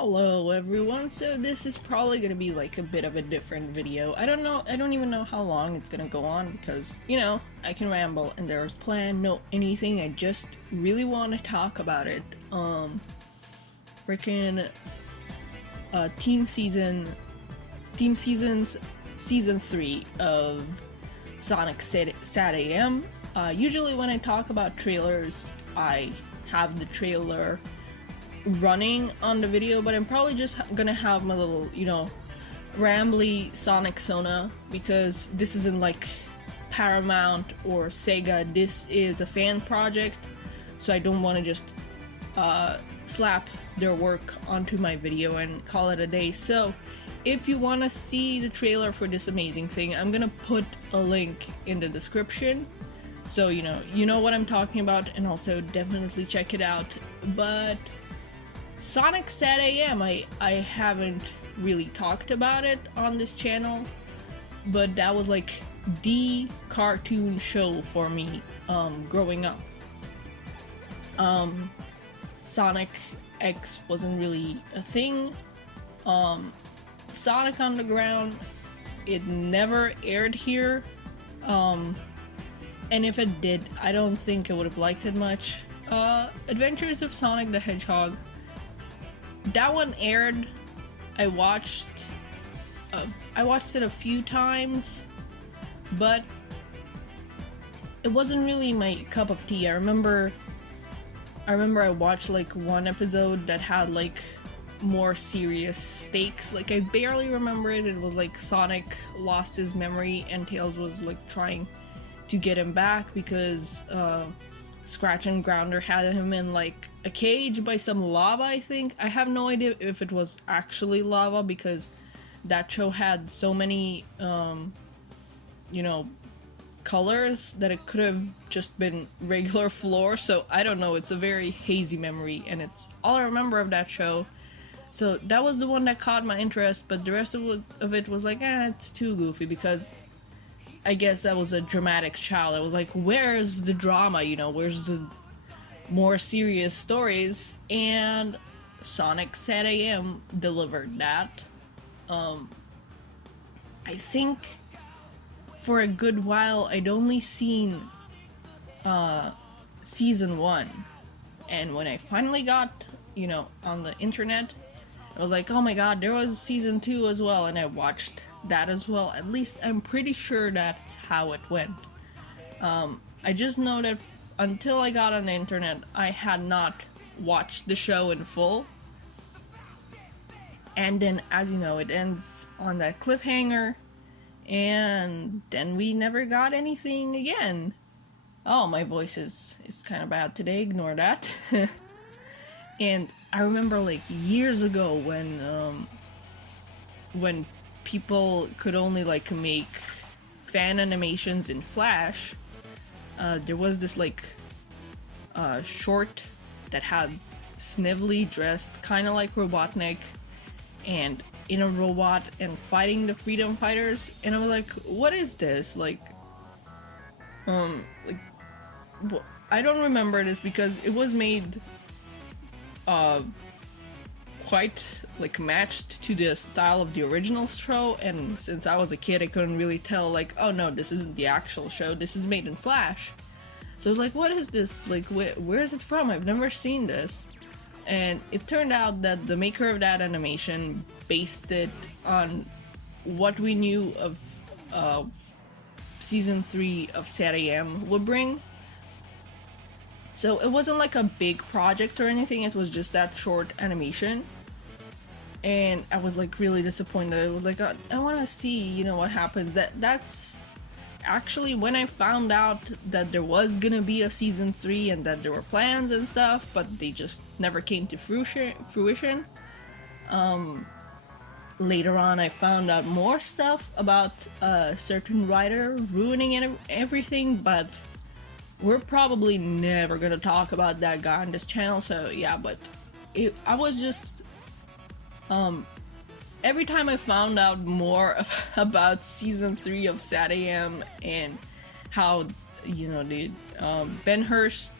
Hello everyone, so this is probably gonna be like a bit of a different video. I don't even know how long it's gonna go on because, I can ramble and there's plan, no anything, I just really want to talk about it. Freaking Team Seasons Season 3 of Sonic SatAM. Usually when I talk about trailers, I have the trailer running on the video, but I'm probably just gonna have my little, rambly Sonic Sona because this isn't like Paramount or Sega. This is a fan project, so I don't want to just slap their work onto my video and call it a day. So if you want to see the trailer for this amazing thing, I'm gonna put a link in the description, so you know what I'm talking about, and also definitely check it out. But Sonic SatAM, I haven't really talked about it on this channel, but that was like the cartoon show for me growing up. Sonic X wasn't really a thing. Sonic Underground, it never aired here, and if it did, I don't think I would have liked it much. Adventures of Sonic the Hedgehog, that one aired. I watched it a few times, but it wasn't really my cup of tea. I remember I watched like one episode that had like more serious stakes. Like I barely remember it. It was like Sonic lost his memory and Tails was like trying to get him back because Scratch and Grounder had him in like a cage by some lava, I think. I have no idea if it was actually lava because that show had so many colors that it could have just been regular floor, so I don't know. It's a very hazy memory and it's all I remember of that show. So that was the one that caught my interest, but the rest of it was like, it's too goofy, because I guess that was a dramatic child. I was like, where's the drama, where's the more serious stories? And Sonic SatAM delivered that. I think for a good while I'd only seen season 1, and when I finally got, on the internet, I was like, oh my god, there was season 2 as well, and I watched that as well. At least I'm pretty sure that's how it went. I just know that until I got on the internet, I had not watched the show in full. And then, as you know, it ends on that cliffhanger, and then we never got anything again. Oh, my voice is kind of bad today, ignore that. And I remember like years ago when people could only like make fan animations in Flash, there was this like short that had Snively dressed kind of like Robotnik and in a robot and fighting the freedom fighters, and I was like, what is this? I don't remember this because it was made quite like matched to the style of the original show, and since I was a kid I couldn't really tell, like, oh no, this isn't the actual show, this is made in Flash. So I was like, what is this, like, where is it from? I've never seen this. And it turned out that the maker of that animation based it on what we knew of season 3 of SatAM would bring. So it wasn't like a big project or anything, it was just that short animation. And I was like really disappointed. I was like, I want to see, what happens. That's actually when I found out that there was gonna be a season 3 and that there were plans and stuff, but they just never came to fruition. Later on I found out more stuff about a certain writer ruining everything, but we're probably never gonna talk about that guy on this channel, so yeah. But I was just every time I found out more about season 3 of SatAM and how, the Ben Hurst,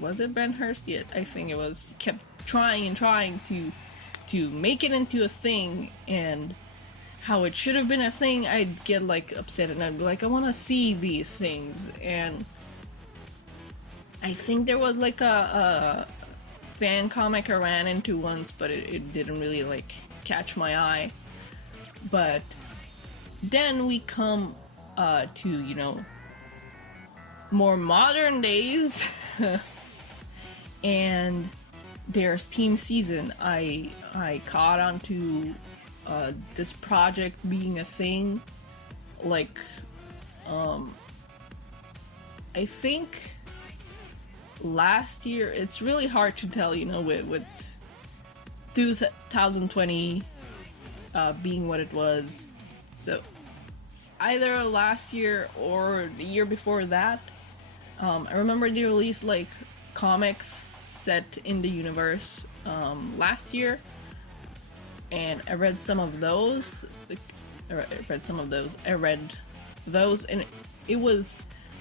was it Ben Hurst? Yeah, I think it was, kept trying to to make it into a thing, and how it should have been a thing, I'd get like upset and I'd be like, I want to see these things. And I think there was like a fan comic I ran into once, but it didn't really like catch my eye. But then we come to, you know, more modern days and there's team season. I caught on to this project being a thing, like I think last year. It's really hard to tell, you know, with 2020 being what it was. So either last year or the year before that, I remember they released like comics set in the universe last year, and I read some of those. I read those, and it was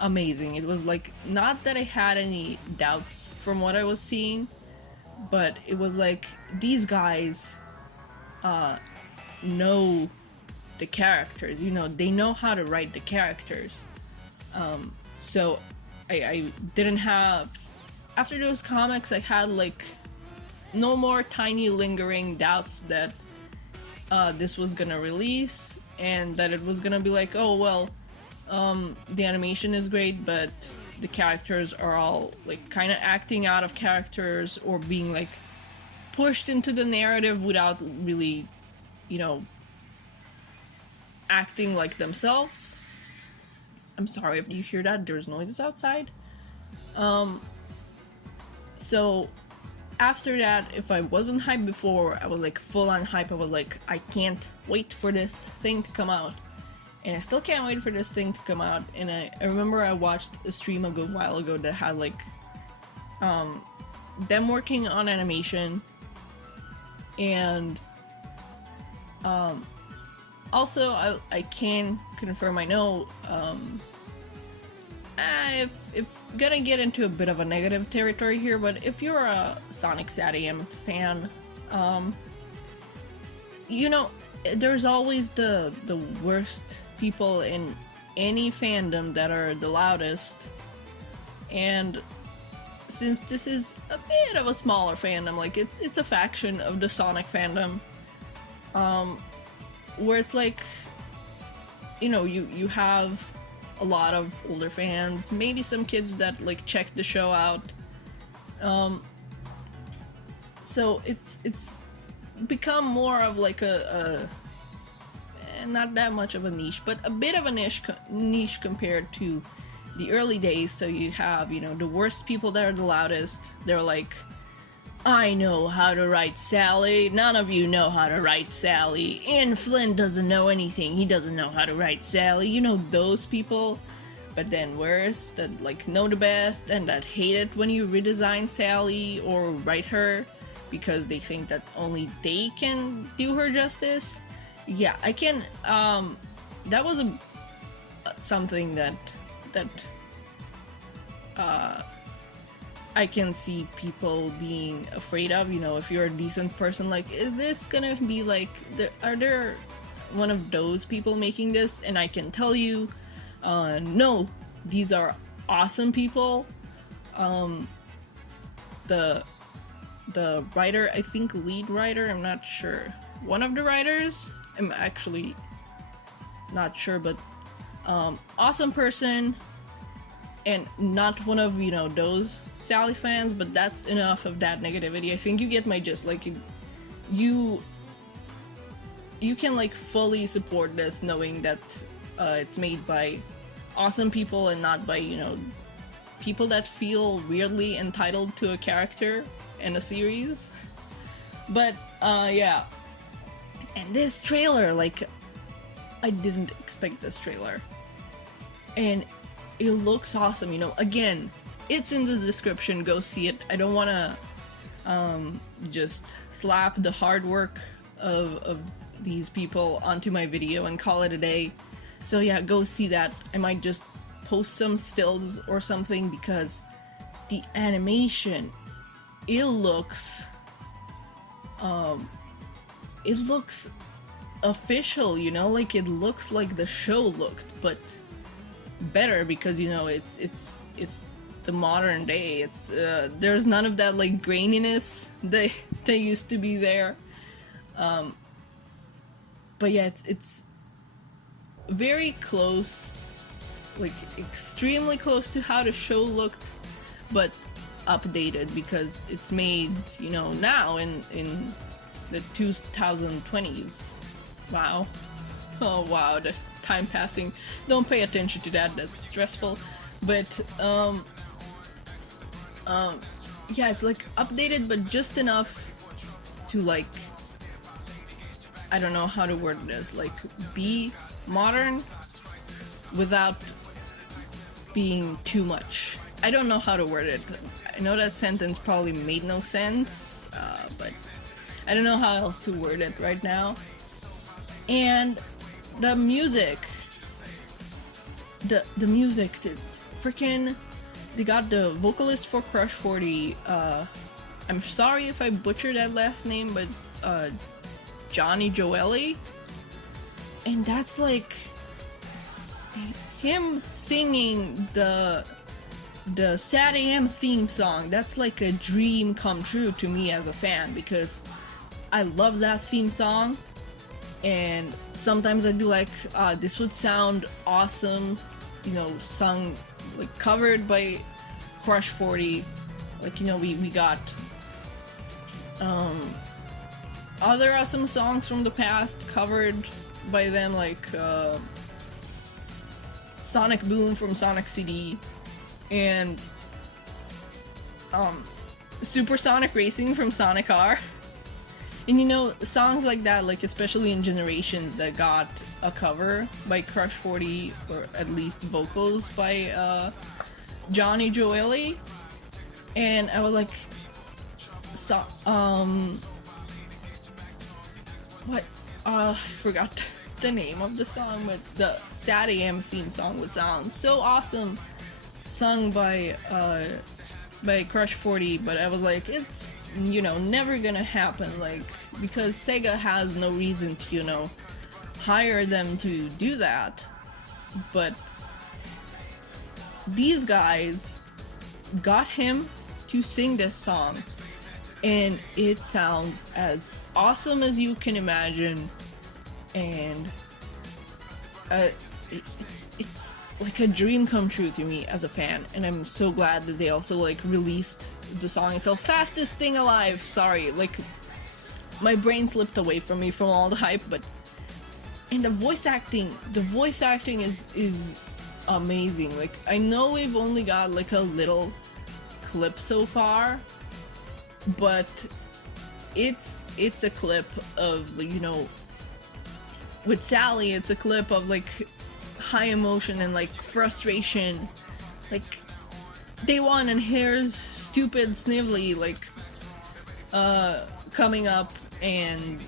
amazing. It was like, not that I had any doubts from what I was seeing, but it was like these guys know the characters. You know, they know how to write the characters. So I didn't have, after those comics, I had like no more tiny lingering doubts that this was gonna release, and that it was gonna be like, oh well, the animation is great, but the characters are all like kind of acting out of characters or being like pushed into the narrative without really, you know, acting like themselves. I'm sorry if you hear that, there's noises outside. So after that, if I wasn't hyped before, I was like full on hype. I was like, I can't wait for this thing to come out. And I still can't wait for this thing to come out. And I remember I watched a stream a good while ago that had like them working on animation. And also I can confirm, I know if gonna get into a bit of a negative territory here, but if you're a Sonic SatAM fan, you know, there's always the worst people in any fandom that are the loudest. And since this is a bit of a smaller fandom, like it's a faction of the Sonic fandom, where it's like, you know, you have a lot of older fans, maybe some kids that like check the show out. So it's become more of like a not that much of a niche, but a bit of a niche compared to the early days. So you have, you know, the worst people that are the loudest. They're like, I know how to write Sally. None of you know how to write Sally. And Flynn doesn't know anything. He doesn't know how to write Sally. You know, those people. But then worse, that like know the best and that hate it when you redesign Sally or write her because they think that only they can do her justice. Yeah, I can. That was something that I can see people being afraid of. You know, if you're a decent person, like, is this gonna be like, are there one of those people making this? And I can tell you, no, these are awesome people. The writer, I think lead writer, I'm not sure. One of the writers, I'm actually not sure, but awesome person, and not one of, you know, those Sally fans, but that's enough of that negativity. I think you get my gist. Like, you can like fully support this knowing that it's made by awesome people and not by, you know, people that feel weirdly entitled to a character in a series. But yeah, and this trailer, like, I didn't expect this trailer, and it looks awesome. You know, again, it's in the description, go see it. I don't want to just slap the hard work of these people onto my video and call it a day. So yeah, go see that. I might just post some stills or something, because the animation, it looks it looks official, you know, like it looks like the show looked, but better because, you know, it's the modern day. It's there's none of that like graininess that used to be there. But yeah, it's very close, like extremely close to how the show looked, but updated because it's made, you know, now in the 2020s. Wow. Oh wow, the time passing. Don't pay attention to that, that's stressful. But yeah, it's like updated but just enough to like, I don't know how to word this, like be modern without being too much. I don't know how to word it. I know that sentence probably made no sense, but I don't know how else to word it right now. And the music, the music, the freaking, they got the vocalist for Crush 40. I'm sorry if I butchered that last name, but Johnny Joeli, and that's like him singing the SatAM theme song. That's like a dream come true to me as a fan because I love that theme song, and sometimes I'd be like, this would sound awesome, you know, sung like covered by Crush 40. Like, you know, we got other awesome songs from the past covered by them, like Sonic Boom from Sonic CD, and Supersonic Racing from Sonic R. And you know, songs like that, like especially in Generations, that got a cover by Crush 40, or at least vocals by Johnny Joeli. And I was like, what? I forgot the name of the song, but the SatAM theme song would sound so awesome, sung by Crush 40. But I was like, it's, you know, never gonna happen, like, because Sega has no reason to, you know, hire them to do that. But these guys got him to sing this song, and it sounds as awesome as you can imagine, and it's like a dream come true to me as a fan, and I'm so glad that they also like released the song itself. Fastest thing alive. Sorry, like my brain slipped away from me from all the hype, but and the voice acting is amazing. Like, I know we've only got like a little clip so far, but it's a clip of, you know, with Sally, it's a clip of like high emotion and like frustration, like day one, and here's stupid Snively like coming up and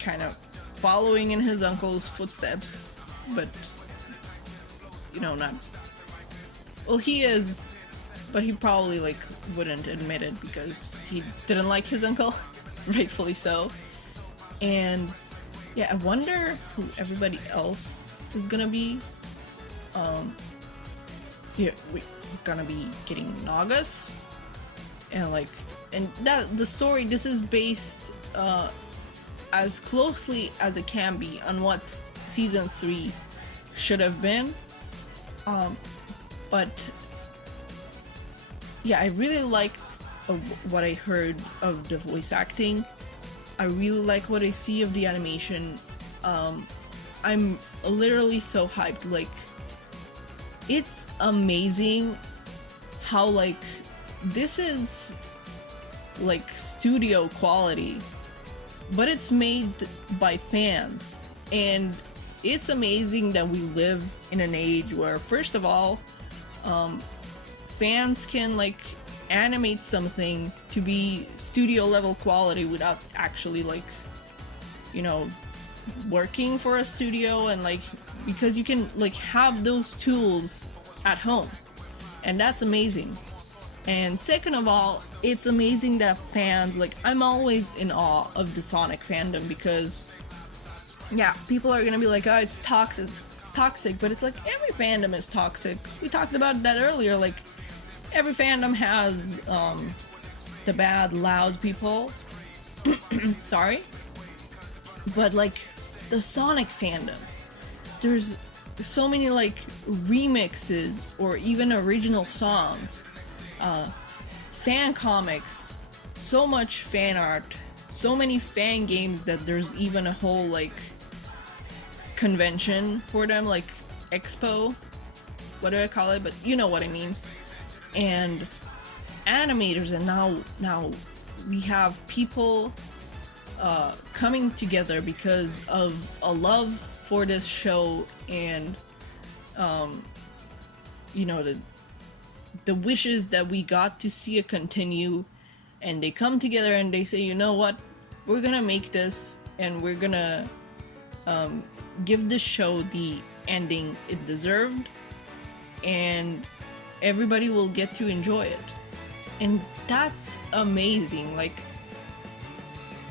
kind of following in his uncle's footsteps, but you know, not well, he is, but he probably like wouldn't admit it because he didn't like his uncle. Rightfully so. And yeah, I wonder who everybody else is gonna be. Yeah, we're gonna be getting Nagas, and like, and that the story, this is based as closely as it can be on what season 3 should have been. But yeah, I really liked what I heard of the voice acting. I really like what I see of the animation. I'm literally so hyped. Like, it's amazing how like this is like studio quality, but it's made by fans, and it's amazing that we live in an age where, first of all, fans can like animate something to be studio level quality without actually like, you know, working for a studio, and like, because you can like have those tools at home, and that's amazing. And second of all, it's amazing that fans, like, I'm always in awe of the Sonic fandom because, yeah, people are gonna be like, oh, it's toxic, but it's like every fandom is toxic. We talked about that earlier, like, every fandom has the bad, loud people. Sorry. But, like, the Sonic fandom, there's so many, like, remixes or even original songs. Fan comics, so much fan art, so many fan games that there's even a whole like convention for them, like expo, what do I call it, but you know what I mean. And animators, and now we have people coming together because of a love for this show, and you know, the wishes that we got to see it continue, and they come together and they say, you know what, we're gonna make this and we're gonna give this show the ending it deserved, and everybody will get to enjoy it. And that's amazing. Like,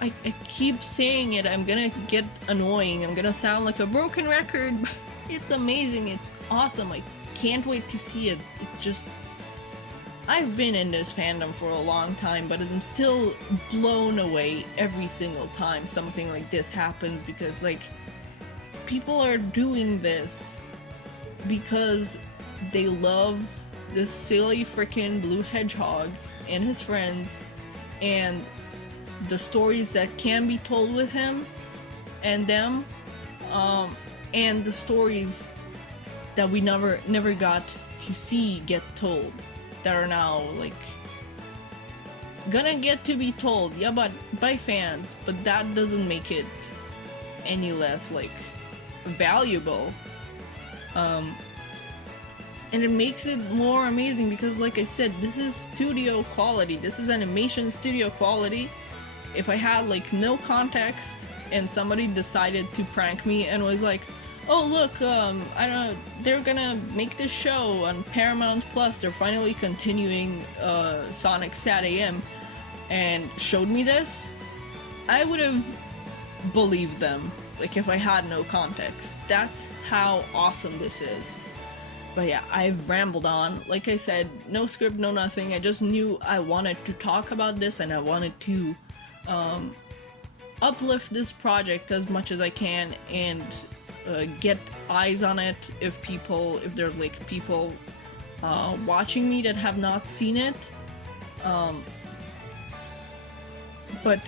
I keep saying it, I'm gonna get annoying, I'm gonna sound like a broken record, but it's amazing, it's awesome, I can't wait to see it. It just, I've been in this fandom for a long time, but I'm still blown away every single time something like this happens, because, like, people are doing this because they love this silly freaking blue hedgehog and his friends, and the stories that can be told with him and them, and the stories that we never got to see get told, that are now like gonna get to be told, yeah, but by fans, but that doesn't make it any less like valuable, and it makes it more amazing because, like I said, this is studio quality, this is animation studio quality. If I had like no context and somebody decided to prank me and was like, oh look, I don't know, they're gonna make this show on Paramount Plus, they're finally continuing Sonic SatAM, and showed me this, I would have believed them, like, if I had no context. That's how awesome this is. But yeah, I've rambled on. Like I said, no script, no nothing, I just knew I wanted to talk about this, and I wanted to uplift this project as much as I can, and get eyes on it if there's like people watching me that have not seen it. But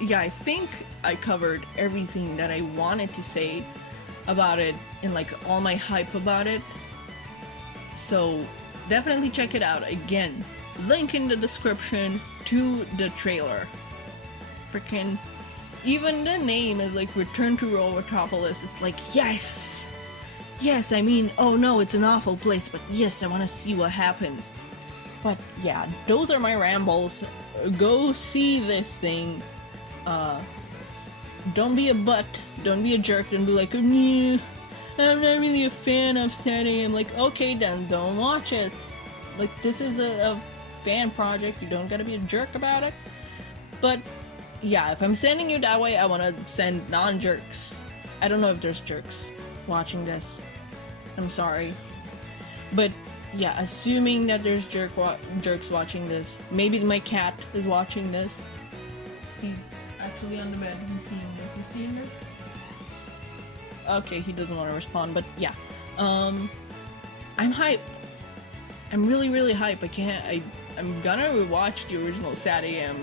yeah, I think I covered everything that I wanted to say about it, and like all my hype about it. So definitely check it out. Again, link in the description to the trailer. Freaking, even the name is like Return to Robotropolis. It's like, yes! Yes, I mean, oh no, it's an awful place, but yes, I want to see what happens. But yeah, those are my rambles. Go see this thing. Don't be a butt. Don't be a jerk. Don't be like, I'm not really a fan of SatAM. Like, okay then, don't watch it. Like, this is a fan project. You don't gotta be a jerk about it. But yeah, if I'm sending you that way, I want to send non-jerks. I don't know if there's jerks watching this. I'm sorry. But yeah, assuming that there's jerks watching this. Maybe my cat is watching this. He's actually on the bed. He's seeing this. You seeing this? Okay, he doesn't want to respond, but yeah. I'm hype. I'm really, really hype. I'm gonna rewatch the original SatAM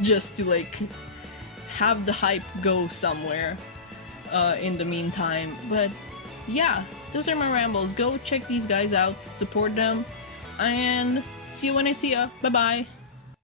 just to like have the hype go somewhere in the meantime. But yeah, those are my rambles. Go check these guys out, support them, and see you when I see ya. Bye bye.